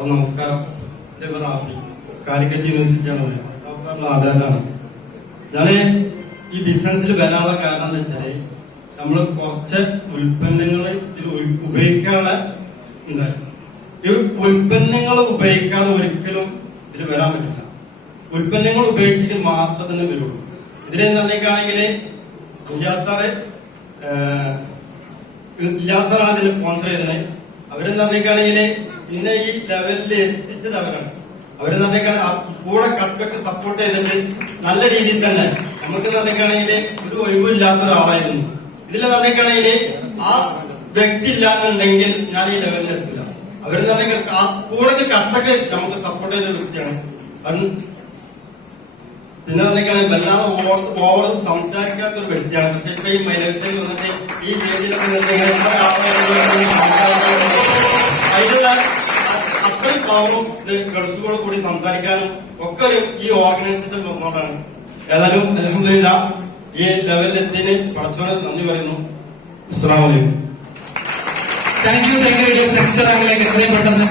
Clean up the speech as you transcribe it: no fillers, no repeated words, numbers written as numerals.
നമസ്കാരം. എന്റെ പേര് റാഫി, കാലിക്കറ്റ് യൂണിവേഴ്സിറ്റിയാണ് ആധാരനാണ്. ഞാന് ഈ ബിസിനസ്സിൽ വരാനുള്ള കാരണം എന്താ വെച്ചാല് നമ്മള് കുറച്ച് ഉൽപ്പന്നങ്ങൾ ഉപയോഗിക്കാനുള്ള ഈ ഉൽപ്പന്നങ്ങൾ ഉപയോഗിക്കാതെ ഒരിക്കലും ഇതിൽ വരാൻ പറ്റില്ല. ഉൽപ്പന്നങ്ങൾ ഉപയോഗിച്ചിട്ട് മാത്രം തന്നെ വരുള്ളൂ. ഇതിലെന്താണെങ്കിൽ ഇല്ലാസാറാണ് ഇതിൽ സ്പോൺസർ ചെയ്തത്. അവരെന്താണെങ്കിൽ പിന്നെ ഈ ലെവലിൽ എത്തിച്ചത് അവരെന്താണെങ്കിൽ കൂടെ കട്ടൊക്കെ സപ്പോർട്ട് ചെയ്തിട്ട് നല്ല രീതിയിൽ തന്നെ നമുക്ക് എന്താണെങ്കിൽ ഒരു ഒഴിവില്ലാത്ത ഒരാളായിരുന്നു. ഇതിലെന്താണെങ്കിൽ ആ വ്യക്തി ഇല്ലാന്നുണ്ടെങ്കിൽ ഞാൻ ഈ ലെവലിൽ എത്തില്ല. അവരെന്താണെങ്കിൽ കൂടെ കട്ടൊക്കെ നമുക്ക് സപ്പോർട്ട് ചെയ്ത വ്യക്തിയാണ്. പിന്നെ വല്ലാതെ ഓവർ സംസാരിക്കാത്ത ഒരു വ്യക്തിയാണ്. പക്ഷെ ഇപ്പൊ ഈ മൈലൈഫിൽ വന്നിട്ട് ഈ വേദിയിലൊക്കെ അതിനുള്ള അത്രയും പവറും ഗൾസുകളോട് കൂടി സംസാരിക്കാനും ഒക്കെ ഒരു ഈ ഓർഗനൈസേഷൻ വന്നോണ്ടാണ്. ഏതായാലും അൽഹംദുലില്ലാ ഈ ലെവലിലെത്തിന് പടച്ചവനെ നന്ദി പറയുന്നു. അസ്സലാമു അലൈക്കും. Thank you. എത്രയും പെട്ടെന്ന്